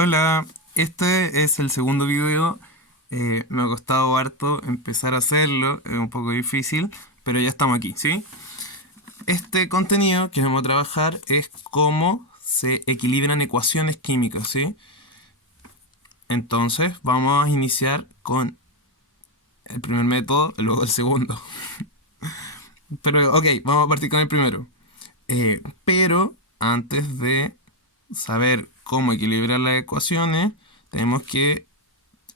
Hola, este es el segundo video. Me ha costado harto empezar a hacerlo, es un poco difícil, pero ya estamos aquí, ¿sí? Este contenido que vamos a trabajar es cómo se equilibran ecuaciones químicas, ¿sí? Entonces vamos a iniciar con el primer método, luego el segundo. Pero ok, vamos a partir con el primero. Pero antes de saber cómo equilibrar las ecuaciones, tenemos que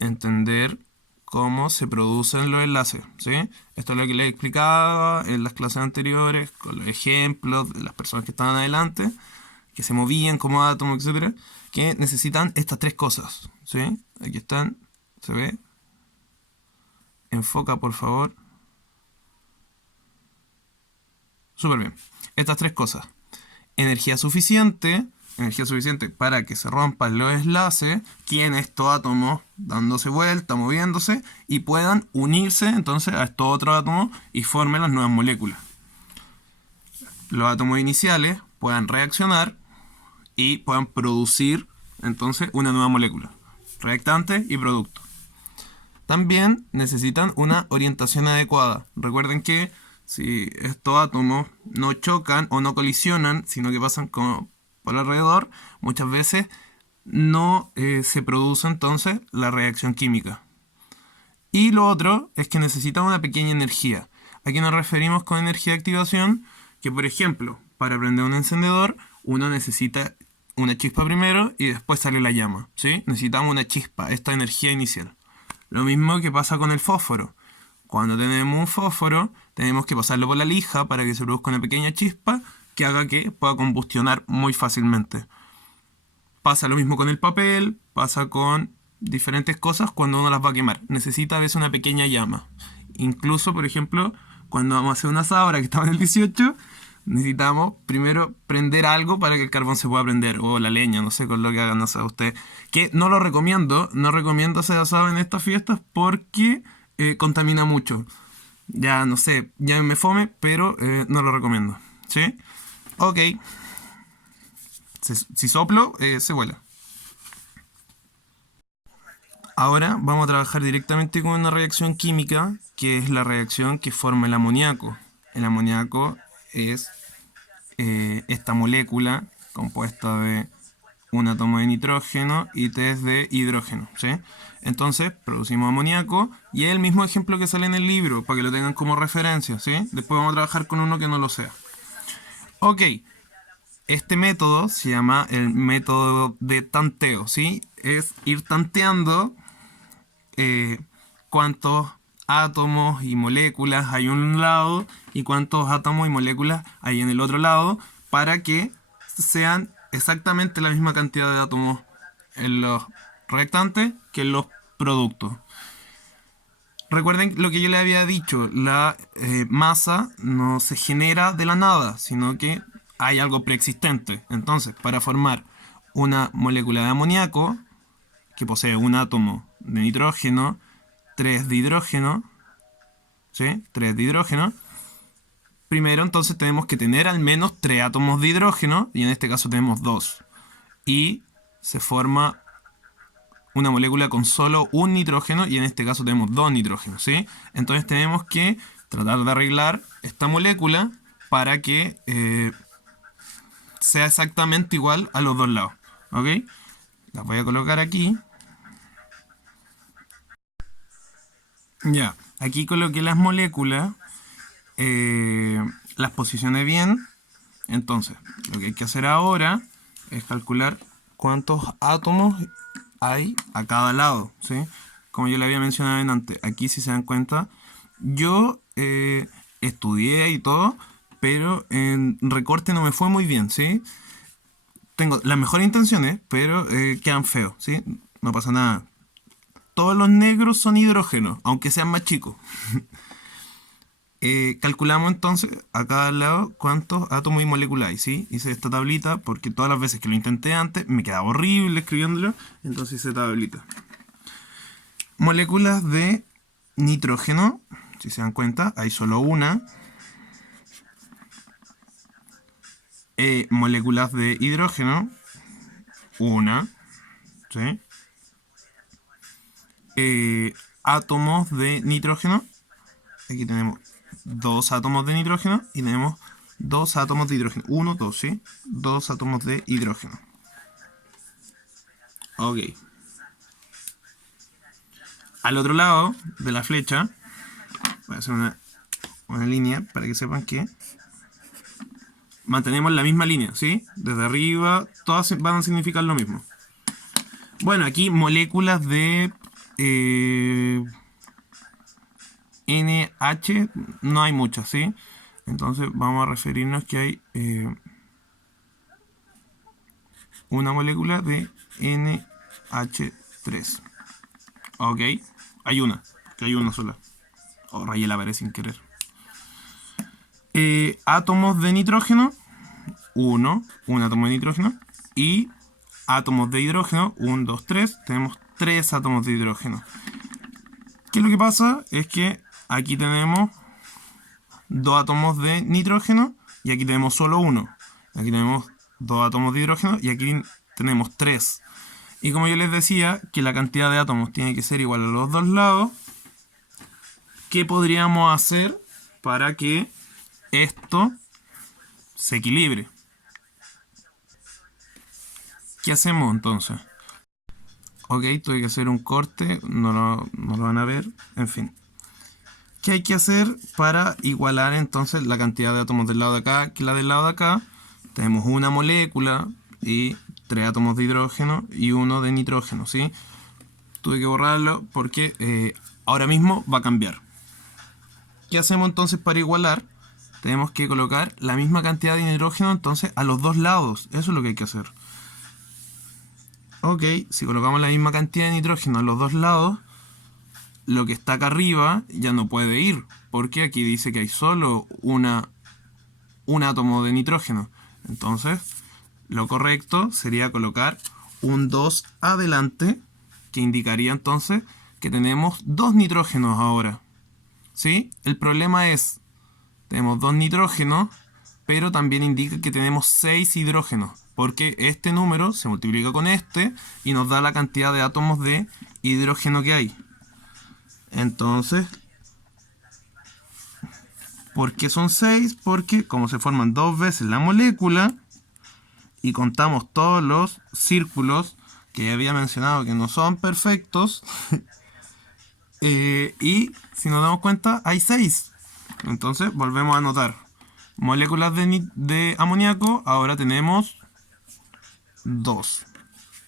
entender cómo se producen los enlaces, ¿sí? Esto es lo que les explicaba en las clases anteriores, con los ejemplos de las personas que estaban adelante, que se movían como átomos, etcétera, que necesitan estas tres cosas, ¿sí? Aquí están, se ve. Enfoca, por favor. Súper bien. Estas tres cosas. Energía suficiente, energía suficiente para que se rompan los enlaces, tienen estos átomos dándose vuelta, moviéndose, y puedan unirse entonces a estos otros átomos y formen las nuevas moléculas. Los átomos iniciales puedan reaccionar y puedan producir entonces una nueva molécula. Reactante y producto. También necesitan una orientación adecuada. Recuerden que si estos átomos no chocan o no colisionan, sino que pasan como por alrededor, muchas veces no se produce entonces la reacción química. Y lo otro es que necesitan una pequeña energía. ¿A qué nos referimos con energía de activación? Que por ejemplo, para prender un encendedor, uno necesita una chispa primero y después sale la llama, ¿sí? Necesitamos una chispa, esta energía inicial. Lo mismo que pasa con el fósforo. Cuando tenemos un fósforo, tenemos que pasarlo por la lija para que se produzca una pequeña chispa que haga que pueda combustionar muy fácilmente. Pasa lo mismo con el papel, pasa con diferentes cosas cuando uno las va a quemar. Necesita a veces una pequeña llama. Incluso, por ejemplo, cuando vamos a hacer un asado, ahora que estamos en el 18, necesitamos primero prender algo para que el carbón se pueda prender, o la leña, no sé, con lo que hagan asado usted. Que no lo recomiendo, no recomiendo hacer asado en estas fiestas porque contamina mucho. Ya no sé, ya me fome, pero no lo recomiendo. ¿Sí? Ok, si soplo, se vuela. Ahora vamos a trabajar directamente con una reacción química, que es la reacción que forma el amoníaco. El amoníaco es esta molécula compuesta de un átomo de nitrógeno y tres de hidrógeno, ¿sí? Entonces producimos amoníaco y es el mismo ejemplo que sale en el libro para que lo tengan como referencia, ¿sí? Después vamos a trabajar con uno que no lo sea. Ok, este método se llama el método de tanteo, ¿sí? Es ir tanteando cuántos átomos y moléculas hay en un lado y cuántos átomos y moléculas hay en el otro lado para que sean exactamente la misma cantidad de átomos en los reactantes que en los productos. Recuerden lo que yo les había dicho, la masa no se genera de la nada, sino que hay algo preexistente. Entonces, para formar una molécula de amoníaco que posee un átomo de nitrógeno, 3 de hidrógeno, ¿sí? 3 de hidrógeno. Primero entonces tenemos que tener al menos 3 átomos de hidrógeno, y en este caso tenemos 2. Y se forma una molécula con solo un nitrógeno, y en este caso tenemos 2 nitrógenos, ¿sí? Entonces tenemos que tratar de arreglar esta molécula para que sea exactamente igual a los dos lados, ¿ok? Las voy a colocar aquí. Ya, aquí coloqué las moléculas, las posicioné bien. Entonces, lo que hay que hacer ahora es calcular cuántos átomos hay a cada lado, ¿sí? Como yo le había mencionado antes, aquí si se dan cuenta, yo estudié y todo, pero en recorte no me fue muy bien, ¿sí? Tengo las mejores intenciones, pero quedan feos, ¿sí? No pasa nada. Todos los negros son hidrógenos, aunque sean más chicos. Calculamos entonces a cada lado cuántos átomos y moléculas hay, ¿sí? Hice esta tablita porque todas las veces que lo intenté antes me quedaba horrible escribiéndolo, entonces hice tablita. Moléculas de nitrógeno, si se dan cuenta, hay solo una. Moléculas de hidrógeno, una, ¿sí? Átomos de nitrógeno. Aquí tenemos dos átomos de nitrógeno y tenemos dos átomos de hidrógeno. Uno, dos, ¿sí? Dos átomos de hidrógeno. Ok. Al otro lado de la flecha, voy a hacer una línea para que sepan que mantenemos la misma línea, ¿sí? Desde arriba, todas van a significar lo mismo. Bueno, aquí moléculas de NH no hay muchas, ¿sí? Entonces vamos a referirnos que hay una molécula de NH3. Ok, hay una, que hay una sola. Oh, rayé la pared sin querer. Átomos de nitrógeno, un átomo de nitrógeno. Y átomos de hidrógeno, 1, 2, 3. Tenemos 3 átomos de hidrógeno. ¿Qué es lo que pasa? Es que aquí tenemos 2 átomos de nitrógeno y aquí tenemos solo uno. Aquí tenemos 2 átomos de hidrógeno y aquí tenemos 3. Y como yo les decía, que la cantidad de átomos tiene que ser igual a los dos lados, ¿qué podríamos hacer para que esto se equilibre? ¿Qué hacemos entonces? Ok, tuve que hacer un corte, no lo van a ver, en fin. ¿Qué hay que hacer para igualar entonces la cantidad de átomos del lado de acá que la del lado de acá? Tenemos una molécula y 3 átomos de hidrógeno y uno de nitrógeno, ¿sí? Tuve que borrarlo porque ahora mismo va a cambiar. ¿Qué hacemos entonces para igualar? Tenemos que colocar la misma cantidad de nitrógeno entonces a los dos lados. Eso es lo que hay que hacer. Ok, si colocamos la misma cantidad de nitrógeno a los dos lados, lo que está acá arriba ya no puede ir, porque aquí dice que hay solo un átomo de nitrógeno. Entonces, lo correcto sería colocar un 2 adelante, que indicaría entonces que tenemos 2 nitrógenos ahora. ¿Sí? El problema es, tenemos 2 nitrógenos, pero también indica que tenemos 6 hidrógenos, porque este número se multiplica con este y nos da la cantidad de átomos de hidrógeno que hay. Entonces, ¿por qué son 6? Porque como se forman dos veces la molécula y contamos todos los círculos que ya había mencionado que no son perfectos, y si nos damos cuenta hay 6. Entonces volvemos a anotar. Moléculas de amoníaco, ahora tenemos 2.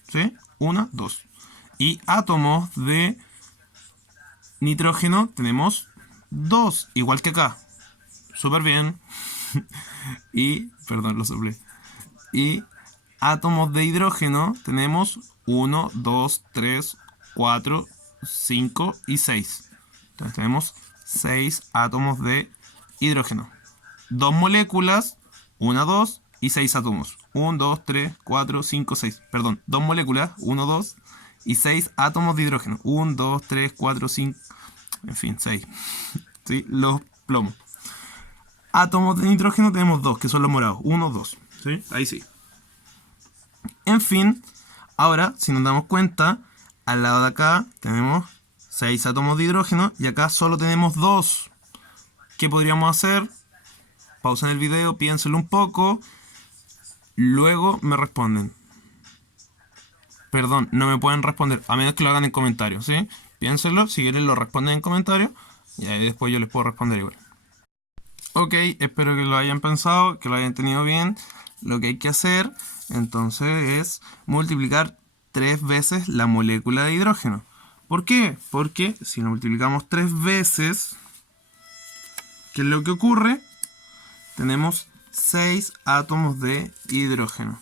¿Sí? 1, 2. Y átomos de nitrógeno tenemos 2, igual que acá. Súper bien. Y, perdón, lo soplé. Y átomos de hidrógeno tenemos 1, 2, 3, 4, 5 y 6. Entonces tenemos 6 átomos de hidrógeno. 2 moléculas, 1, 2 y 6 átomos. 1, 2, 3, 4, 5, 6. Perdón, 2 moléculas, 1, 2 y 6 átomos de hidrógeno. 1, 2, 3, 4, 5, en fin, 6. ¿Sí? Los plomos. Átomos de nitrógeno tenemos 2, que son los morados. 1, 2. ¿Sí? Ahí sí. En fin, ahora, si nos damos cuenta, al lado de acá tenemos 6 átomos de hidrógeno y acá solo tenemos 2. ¿Qué podríamos hacer? Pausen el video, piénsenlo un poco. Luego me responden. Perdón, no me pueden responder, a menos que lo hagan en comentarios, ¿sí? Piénsenlo, si quieren lo responden en comentarios y ahí después yo les puedo responder igual. Ok, espero que lo hayan pensado, que lo hayan tenido bien. Lo que hay que hacer entonces es multiplicar 3 veces la molécula de hidrógeno. ¿Por qué? Porque si lo multiplicamos 3 veces, ¿qué es lo que ocurre? Tenemos 6 átomos de hidrógeno.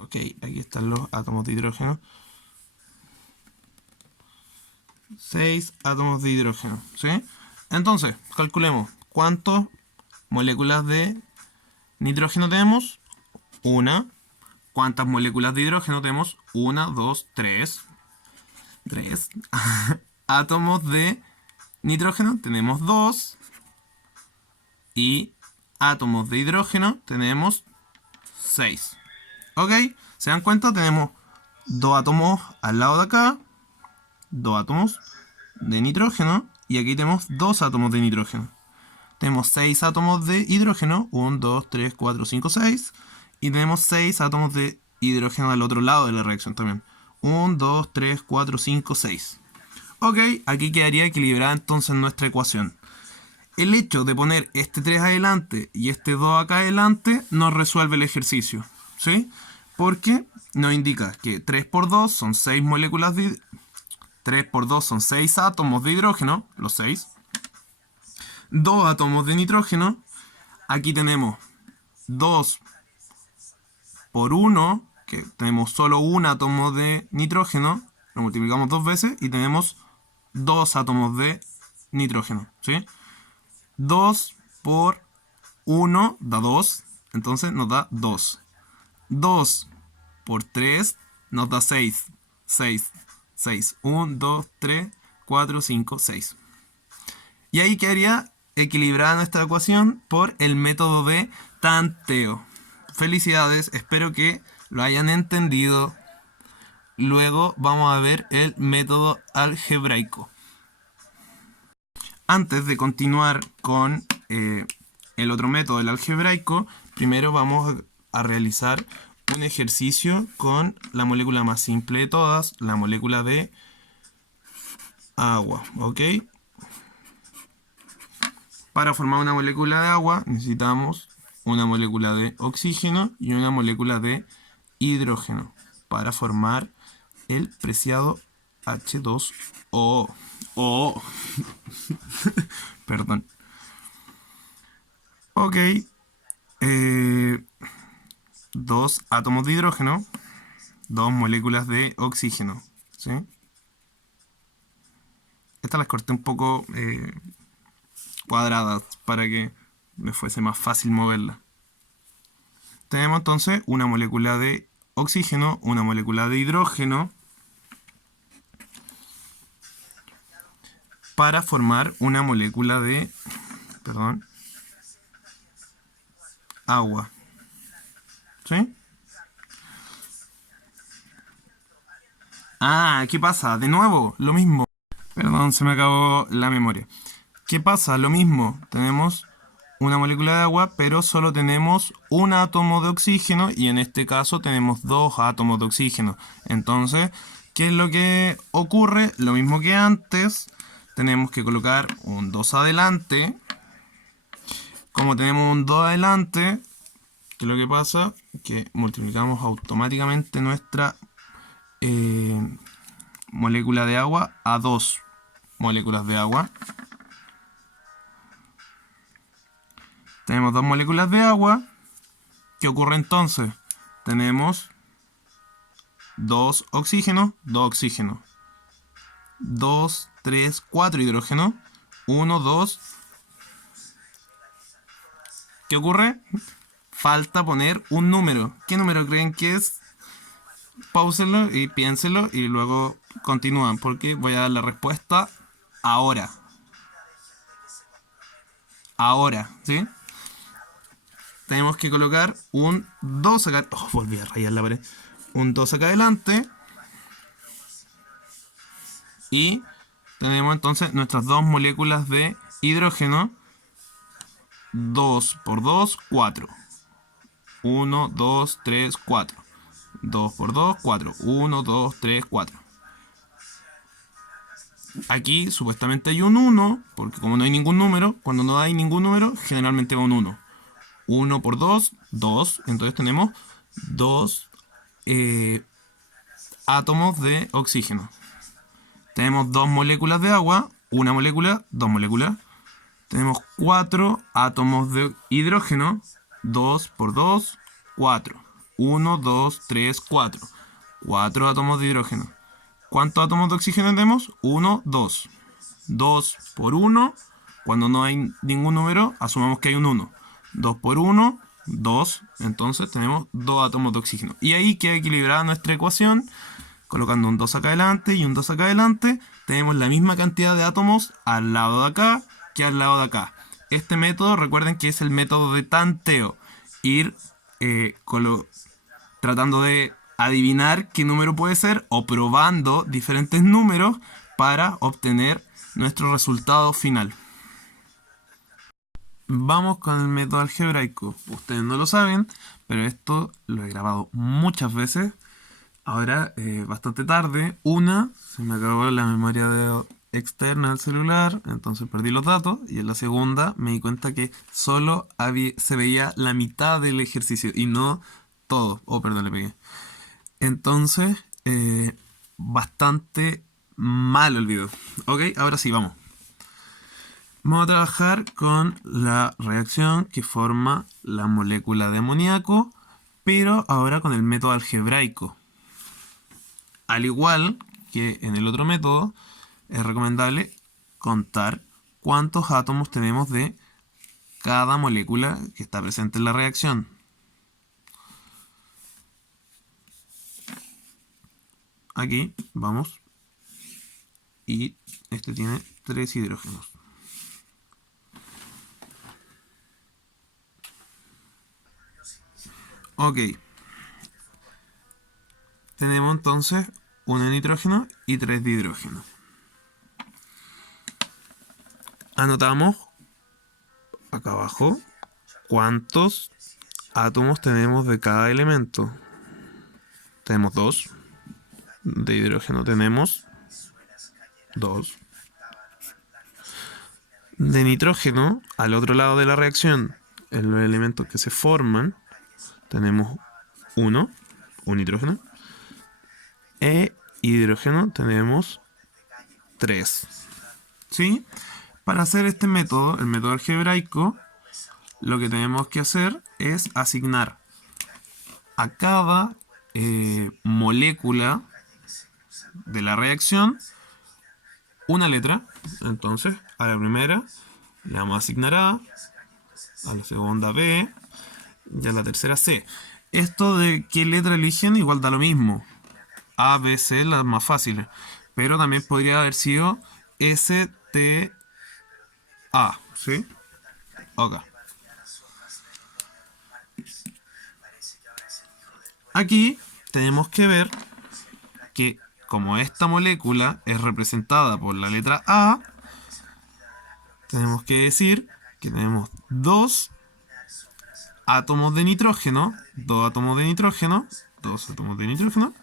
Ok, aquí están los átomos de hidrógeno. 6 átomos de hidrógeno, ¿sí? Entonces, calculemos cuántas moléculas de nitrógeno tenemos. Una. ¿Cuántas moléculas de hidrógeno tenemos? 1, 2, 3. 3. Átomos de nitrógeno tenemos 2. Y átomos de hidrógeno tenemos 6. ¿Ok? ¿Se dan cuenta? Tenemos dos átomos al lado de acá, dos átomos de nitrógeno, y aquí tenemos dos átomos de nitrógeno. Tenemos 6 átomos de hidrógeno, 1, 2, 3, 4, 5, 6, y tenemos 6 átomos de hidrógeno al otro lado de la reacción también. 1, 2, 3, 4, 5, 6. Ok, aquí quedaría equilibrada entonces nuestra ecuación. El hecho de poner este 3 adelante y este 2 acá adelante nos resuelve el ejercicio, ¿sí? Porque nos indica que 3 por 2 son 6 moléculas de... 3 por 2 son 6 átomos de hidrógeno, los 6. 2 átomos de nitrógeno. Aquí tenemos 2 por 1, que tenemos solo un átomo de nitrógeno. Lo multiplicamos dos veces y tenemos 2 átomos de nitrógeno, ¿sí? 2 por 1 da 2, entonces nos da 2. 2 por 3 nos da 6. 6, 6. 1, 2, 3, 4, 5, 6. Y ahí quedaría equilibrada nuestra ecuación por el método de tanteo. Felicidades, espero que lo hayan entendido. Luego vamos a ver el método algebraico. Antes de continuar con el otro método, el algebraico, primero vamos a realizar un ejercicio con la molécula más simple de todas, la molécula de agua, ¿ok? Para formar una molécula de agua necesitamos una molécula de oxígeno y una molécula de hidrógeno para formar el preciado H2O. Oh. Perdón. Ok. Dos átomos de hidrógeno, dos moléculas de oxígeno, ¿sí? Estas las corté un poco cuadradas para que me fuese más fácil moverla. Tenemos entonces una molécula de oxígeno, una molécula de hidrógeno, para formar una molécula de, agua, ¿sí? Ah, ¿qué pasa? De nuevo, lo mismo. Perdón, se me acabó la memoria. ¿Qué pasa? Lo mismo. Tenemos una molécula de agua, pero solo tenemos un átomo de oxígeno y en este caso tenemos dos átomos de oxígeno. Entonces, ¿qué es lo que ocurre? Lo mismo que antes, tenemos que colocar un 2 adelante. Como tenemos un 2 adelante, ¿qué es lo que pasa? Que multiplicamos automáticamente nuestra molécula de agua a 2 moléculas de agua. Tenemos dos moléculas de agua. ¿Qué ocurre entonces? Tenemos dos oxígenos, 2, 3, 4 hidrógenos, 1, 2. ¿Qué ocurre? Falta poner un número. ¿Qué número creen que es? Páusenlo y piénsenlo y luego continúan porque voy a dar la respuesta ahora. Ahora, ¿sí? Tenemos que colocar un 2 acá. Oh, volví a rayar la pared. Un 2 acá adelante. Y tenemos entonces nuestras dos moléculas de hidrógeno. 2 por 2, 4. 1, 2, 3, 4. 2 por 2, 4. 1, 2, 3, 4. Aquí supuestamente hay un 1, porque como no hay ningún número, cuando no hay ningún número, generalmente va un 1. 1 por 2, 2. Entonces tenemos 2 átomos de oxígeno. Tenemos dos moléculas de agua, una molécula, dos moléculas. Tenemos 4 átomos de hidrógeno, 2 por 2, 4. 1, 2, 3, 4. 4 átomos de hidrógeno. ¿Cuántos átomos de oxígeno tenemos? 1, 2. 2 por 1, cuando no hay ningún número, asumamos que hay un 1. 2 por 1, 2. Entonces tenemos 2 átomos de oxígeno. Y ahí queda equilibrada nuestra ecuación. Colocando un 2 acá adelante y un 2 acá adelante, tenemos la misma cantidad de átomos al lado de acá que al lado de acá. Este método, recuerden que es el método de tanteo. Ir tratando de adivinar qué número puede ser o probando diferentes números para obtener nuestro resultado final. Vamos con el método algebraico. Ustedes no lo saben, pero esto lo he grabado muchas veces. Ahora, bastante tarde, se me acabó la memoria externa del celular, entonces perdí los datos. Y en la segunda me di cuenta que solo se veía la mitad del ejercicio y no todo. Oh, perdón, le pegué. Entonces, bastante malo el video. Ok, ahora sí, vamos. Vamos a trabajar con la reacción que forma la molécula de amoníaco, pero ahora con el método algebraico. Al igual que en el otro método, es recomendable contar cuántos átomos tenemos de cada molécula que está presente en la reacción. Aquí vamos. Y este tiene 3 hidrógenos. Ok. Tenemos entonces 1 de nitrógeno y 3 de hidrógeno. Anotamos acá abajo cuántos átomos tenemos de cada elemento. Tenemos 2. De hidrógeno tenemos 2. De nitrógeno, al otro lado de la reacción, en los elementos que se forman, tenemos 1, un nitrógeno. E hidrógeno tenemos 3. ¿Sí? Para hacer este método, el método algebraico, lo que tenemos que hacer es asignar a cada molécula de la reacción una letra. Entonces, a la primera le vamos a asignar A la segunda B y a la tercera C. Esto de qué letra eligen igual da lo mismo. A, B, C, las más fáciles. Pero también podría haber sido S, T, A. ¿Sí? Ok. Aquí tenemos que ver que como esta molécula es representada por la letra A, tenemos que decir que tenemos 2 átomos de nitrógeno, 2 átomos de nitrógeno, 2 átomos de nitrógeno,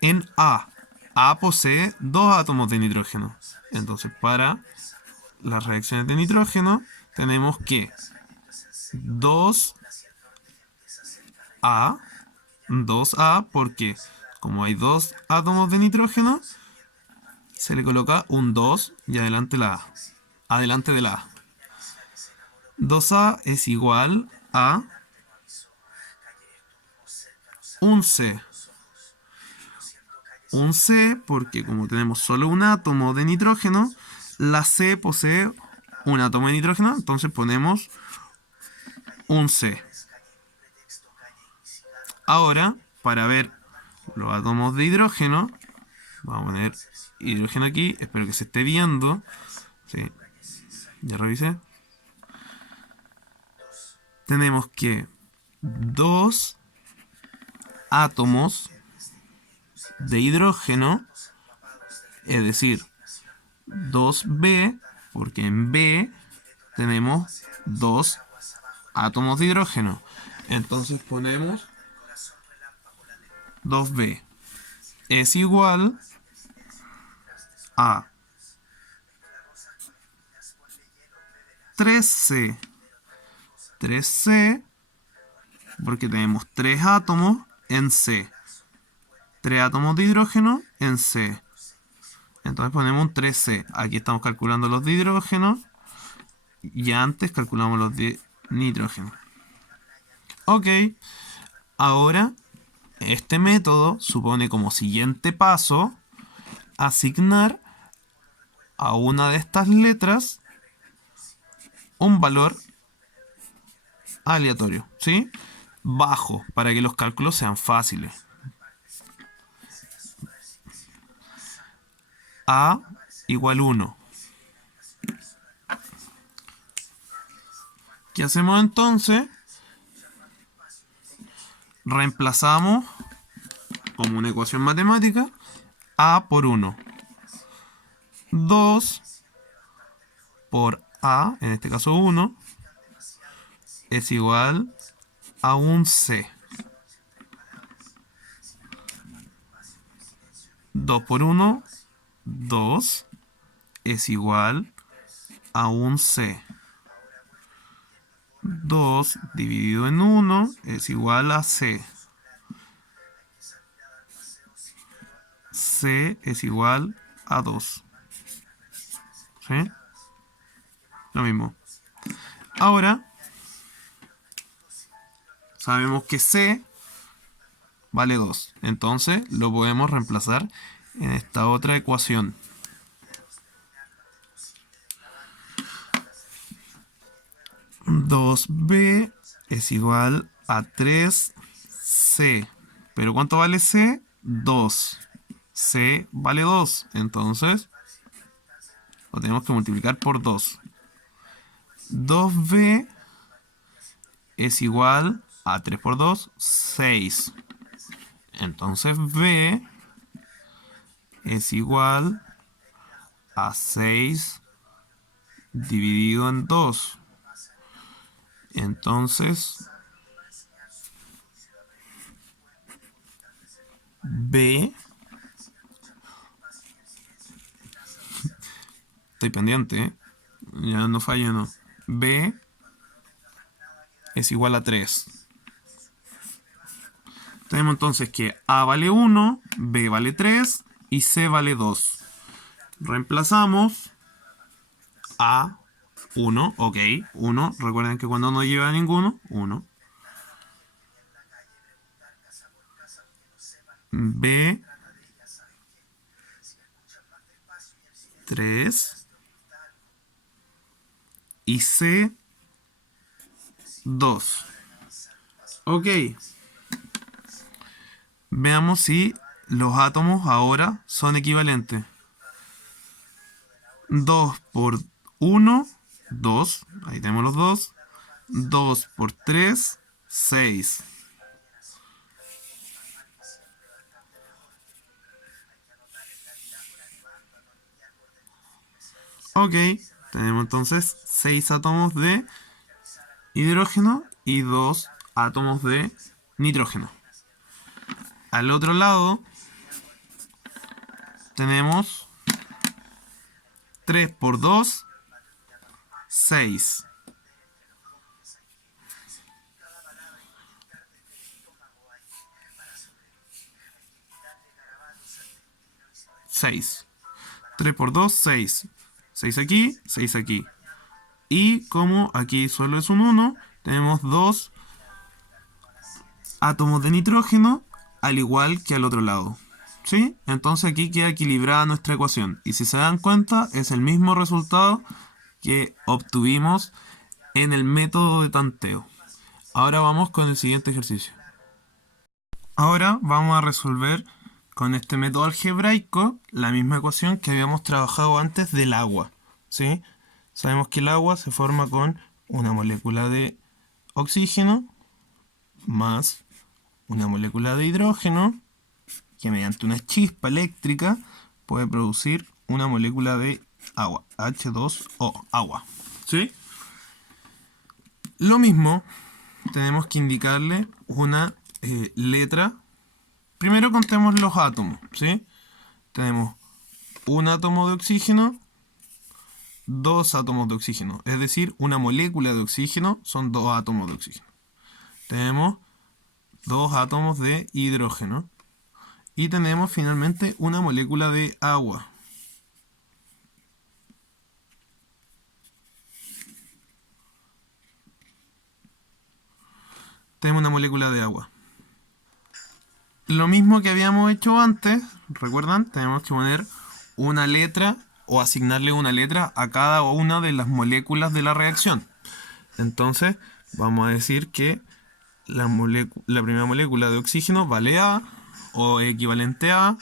en A. A posee 2 átomos de nitrógeno. Entonces, para las reacciones de nitrógeno, tenemos que 2A, 2A, porque como hay 2 átomos de nitrógeno, se le coloca un 2 y adelante la A. Adelante de la A. 2A es igual a un C. Un C porque como tenemos solo un átomo de nitrógeno, la C posee un átomo de nitrógeno, entonces ponemos un C. Ahora, para ver los átomos de hidrógeno, vamos a poner hidrógeno aquí, espero que se esté viendo. Sí, ya revisé. Tenemos que 2 átomos de hidrógeno, es decir, 2B, porque en B tenemos 2 átomos de hidrógeno. Entonces ponemos 2B es igual a 3C. 3C, porque tenemos 3 átomos en C. 3 átomos de hidrógeno en C. Entonces ponemos un 3C. Aquí estamos calculando los de hidrógeno. Y antes calculamos los de nitrógeno. Ok. Ahora, este método supone como siguiente paso asignar a una de estas letras un valor aleatorio, ¿sí? Bajo, para que los cálculos sean fáciles. A igual 1. ¿Qué hacemos entonces? reemplazamos como una ecuación matemática A por 1. 2 por A, en este caso 1, es igual a un C. 2 por 1, 2, es igual a un C. 2 dividido en 1 es igual a C. C es igual a 2. ¿Sí? Lo mismo. Ahora, sabemos que C vale 2. Entonces, lo podemos reemplazar en esta otra ecuación. 2b es igual a 3c. ¿Pero cuánto vale c? 2. C vale 2. Entonces, lo tenemos que multiplicar por 2. 2b es igual a 3 por 2, 6. Entonces b es igual a 6 dividido en 2. Entonces b, estoy pendiente, ¿eh? Ya no falla, no. B es igual a 3. Tenemos entonces que A vale 1, B vale 3 y C vale 2. Reemplazamos A 1, ok, 1. Recuerden que cuando no lleva ninguno, 1. B 3 y C 2. Ok. Veamos si los átomos ahora son equivalentes. 2 por 1, 2. Ahí tenemos los 2. 2 por 3, 6. Ok, tenemos entonces 6 átomos de hidrógeno y 2 átomos de nitrógeno. Al otro lado tenemos 3 por 2, 6. 6. 3 por 2, 6. 6 aquí, 6 aquí. Y como aquí solo es un 1, tenemos 2 átomos de nitrógeno, al igual que al otro lado. ¿Sí? Entonces aquí queda equilibrada nuestra ecuación. Y si se dan cuenta, es el mismo resultado que obtuvimos en el método de tanteo. Ahora vamos con el siguiente ejercicio. Ahora vamos a resolver con este método algebraico la misma ecuación que habíamos trabajado antes del agua. ¿Sí? Sabemos que el agua se forma con una molécula de oxígeno más una molécula de hidrógeno que mediante una chispa eléctrica puede producir una molécula de agua, H2O, agua. ¿Sí? Lo mismo, tenemos que indicarle una letra. Primero contemos los átomos, ¿sí? Tenemos un átomo de oxígeno, dos átomos de oxígeno. Es decir, una molécula de oxígeno son dos átomos de oxígeno. Tenemos dos átomos de hidrógeno. Y tenemos finalmente una molécula de agua. Tenemos una molécula de agua. Lo mismo que habíamos hecho antes, ¿recuerdan? Tenemos que poner una letra o asignarle una letra a cada una de las moléculas de la reacción. Entonces, vamos a decir que la primera molécula de oxígeno vale A o equivalente a,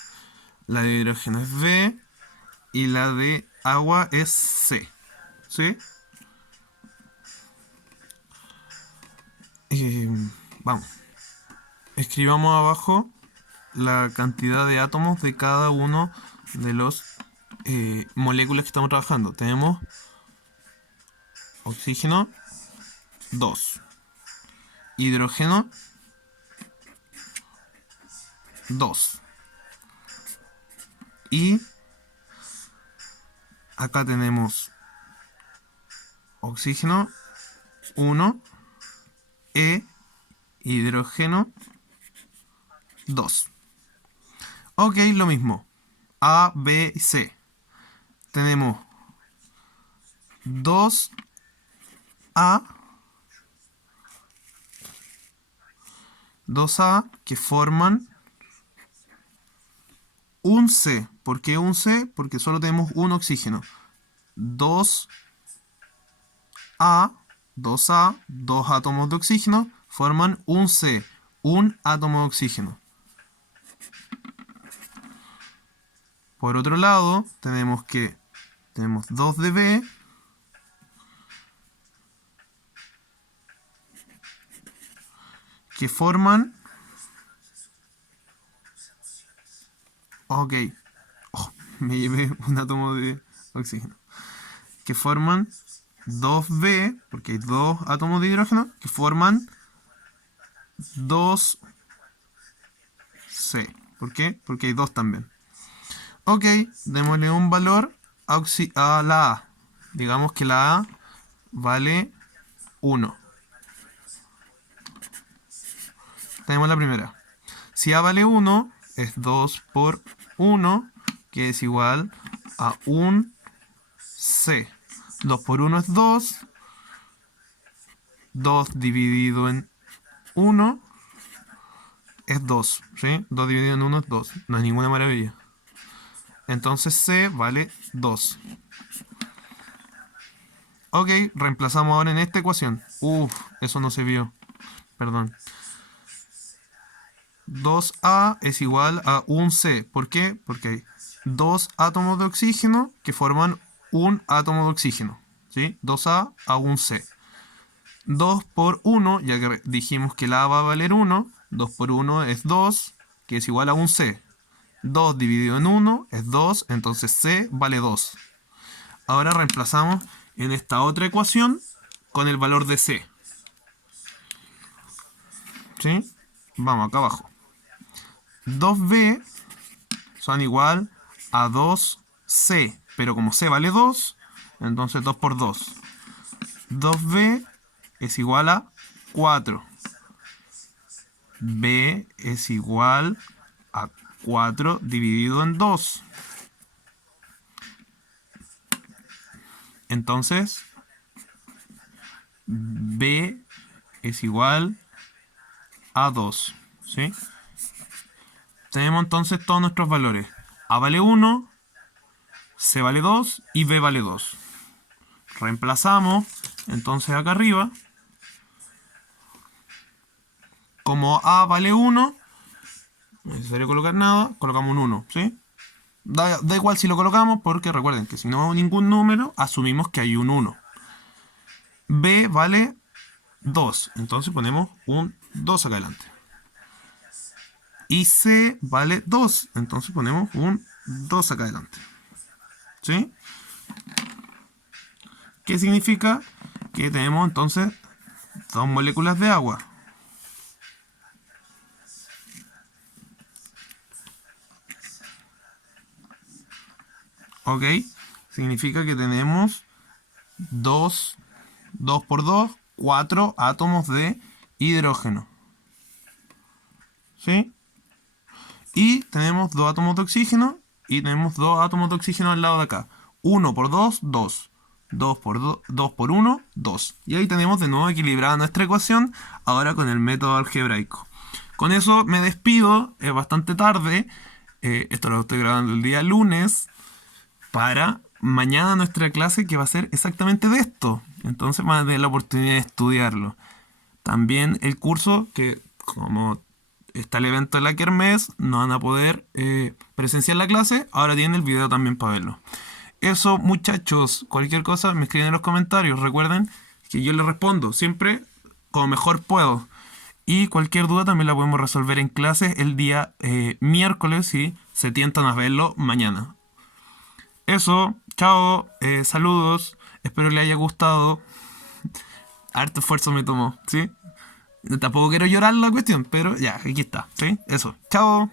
la de hidrógeno es B y la de agua es C. ¿Sí? Vamos. escribamos abajo la cantidad de átomos de cada uno de los moléculas que estamos trabajando. Tenemos oxígeno 2, hidrógeno 2 y acá tenemos oxígeno 1, hidrógeno 2. Ok, lo mismo. A, B y C. Tenemos 2A, 2A que forman un C. ¿Por qué un C? Porque solo tenemos un oxígeno. 2A, 2A, dos átomos de oxígeno forman un C, un átomo de oxígeno. Por otro lado, tenemos 2 de B que forman... Ok. Oh, me llevé un átomo de oxígeno. Que forman 2B, porque hay dos átomos de hidrógeno, que forman 2C. ¿Por qué? Porque hay dos también. Ok, démosle un valor a la A. Digamos que la A vale 1. Tenemos la primera. Si A vale 1, es 2 por 1, que es igual a un C. 2 por 1 es 2. 2 dividido en 1 es 2. ¿Sí? 2 dividido en 1 es 2. No es ninguna maravilla. Entonces C vale 2. Ok, reemplazamos ahora en esta ecuación. Eso no se vio. Perdón. 2A es igual a un C. ¿Por qué? Porque hay dos átomos de oxígeno que forman un átomo de oxígeno. ¿Sí? 2A a un C. 2 por 1, ya que dijimos que la A va a valer 1. 2 por 1 es 2, que es igual a un C. 2 dividido en 1 es 2, entonces C vale 2. Ahora reemplazamos en esta otra ecuación con el valor de C. ¿Sí? Vamos acá abajo. 2B son igual a 2C, pero como C vale 2, entonces 2 por 2. 2B es igual a 4. B es igual a 4 dividido en 2. Entonces, B es igual a 2. ¿Sí? Tenemos entonces todos nuestros valores. A vale 1, C vale 2 y B vale 2. Reemplazamos entonces acá arriba. Como A vale 1, no es necesario colocar nada, colocamos un 1. ¿Sí? Da igual si lo colocamos porque recuerden que si no hay ningún número, asumimos que hay un 1. B vale 2, entonces ponemos un 2 acá adelante. Y C vale 2, entonces ponemos un 2 acá adelante. ¿Sí? ¿Qué significa? Que tenemos entonces dos moléculas de agua. ¿Ok? Significa que tenemos 2 por 2, 4 átomos de hidrógeno. ¿Sí? Y tenemos 2 átomos de oxígeno y tenemos 2 átomos de oxígeno al lado de acá. 1 por 2, 2. 2 por 1, 2. Y ahí tenemos de nuevo equilibrada nuestra ecuación, ahora con el método algebraico. Con eso me despido, es bastante tarde. Esto lo estoy grabando el día lunes para mañana nuestra clase, que va a ser exactamente de esto. Entonces van a tener la oportunidad de estudiarlo. También el curso, que como está el evento de la Kermés, no van a poder presenciar la clase, ahora tienen el video también para verlo. Eso, muchachos, cualquier cosa me escriben en los comentarios. Recuerden que yo les respondo siempre como mejor puedo. Y cualquier duda también la podemos resolver en clases el día miércoles si se tientan a verlo mañana. Eso, chao, saludos, espero le haya gustado. Harto esfuerzo me tomó, ¿sí? Tampoco quiero llorar la cuestión, pero ya, aquí está, ¿sí? Eso, chao.